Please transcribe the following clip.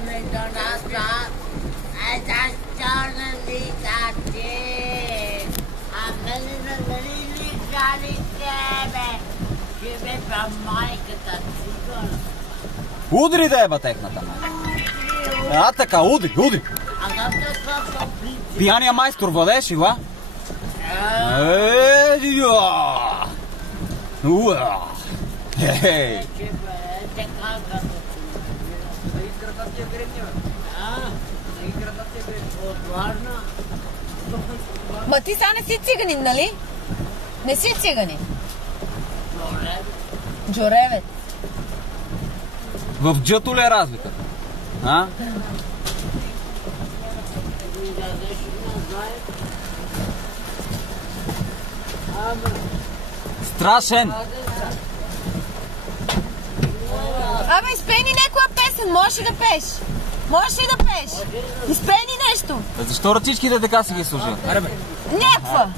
ми донася. Защо не ми даде? А мене нали ли жали тебе? Ще ме па майката цигана. Удри да е батекната майка. А така, удри. А да те това пици. Пияния майстор водеш ли го? Хей! Ма ти сега не си циганин, нали? Не си циганин. Джоревец. В джато ли е разликата? А? Страшен! Абе, изпей ни някоя песен, можеш ли да пееш? Можеш ли да пееш? Изпей ни нещо. Защо ръчичките така си ги служил? Някаква.